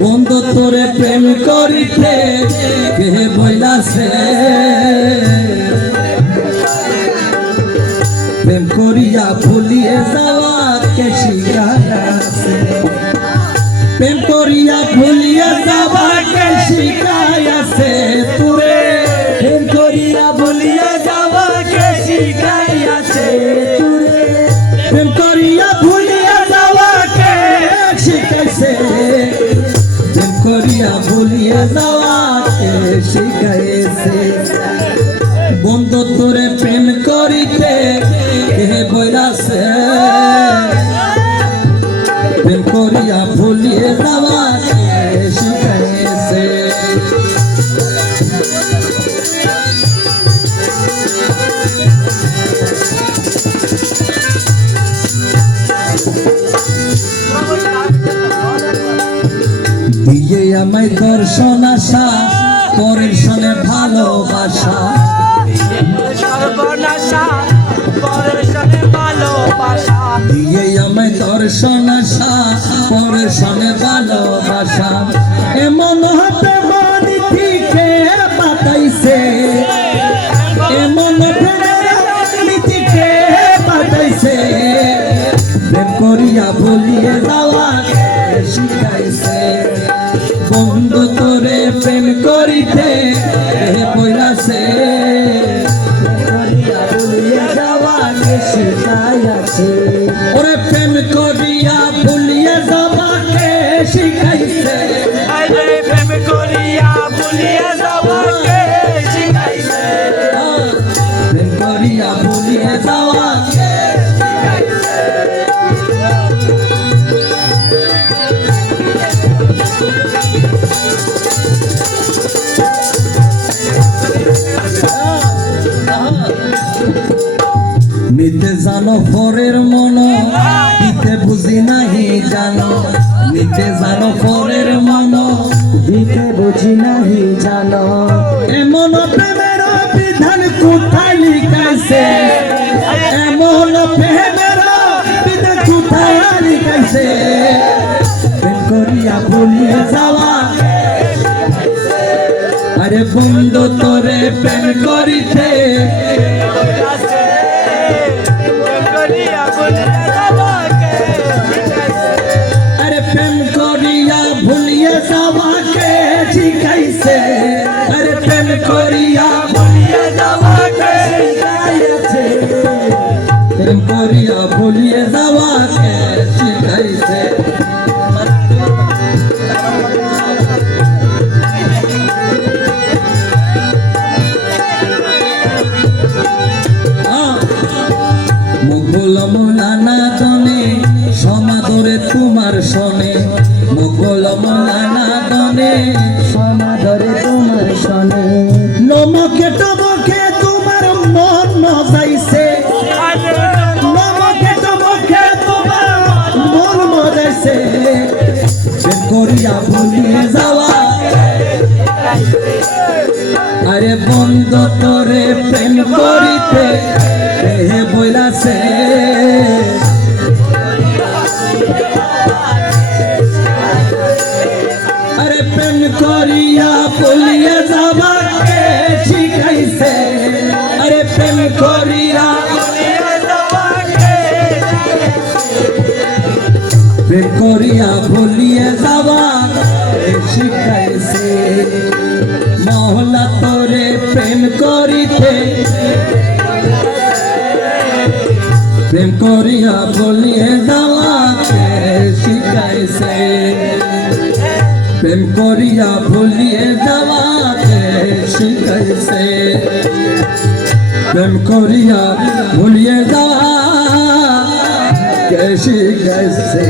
বন্ধু তোরে প্রেম করিতে কে বইলাছে প্রেম করিয়া ভুলিয়ে যাওয়া কে শিখাইয়াছে প্রেম করিয়া ভুলিয়ে যাওয়া কে শিখাইয়াছে তুরে প্রেম করিয়া ভুলিয়ে যাওয়া কে শিখাইয়াছে তুরে প্রেম করিয়া প্রেম করিয়া ভুলিয়ে যাওয়া কে শিখাইছে দিয়ে আমায় দর্শন আশা পরের সনে ভালোবাসা। সর্বনাশা পরের সাথে ভালোবাসা। দিয়ে আমায় দর্শন আশা পরের সামনে ভালোবাসা। এমন হাতে নিতে জানো পরের মন, দিতে বুঝি নাহি জানো। নিতে জানো পরের মন, দিতে বুঝি নাহি জানো। এমন প্রেমের বিধান কোথায় লিখাইছে? এমন প্রেমের বিধান কোথায় লিখাইছে? করিয়া ভুলিয়ে যাওয়া। আরে বন্ধু, তোরে প্রেম করিতে ভুলিয়ে যাওয়াকে শিখাইছে। মুকুল মোলানা দনে সমাদরে তোমার শোনে। মুকুল মোলানা দনে সমাদরে আরে বন্ধ, তোরে প্রেম করিতে হে বইলাছে আরে প্রেম করিয়া বলিয়ে যাবাকে শিখাইছে। আরে প্রেম করিয়া প্রেম করিয়া ভুলিয়ে যাবা শিখাইছে। মহলা তোরে প্রেম করিতে। প্রেম করিয়া ভুলিয়ে যাওয়া শিখাইছে। প্রেম করিয়া ভুলিয়ে যাওয়া শিখাইছে। প্রেম করিয়া ভুলিয়ে যাওয়া শিখাইছে।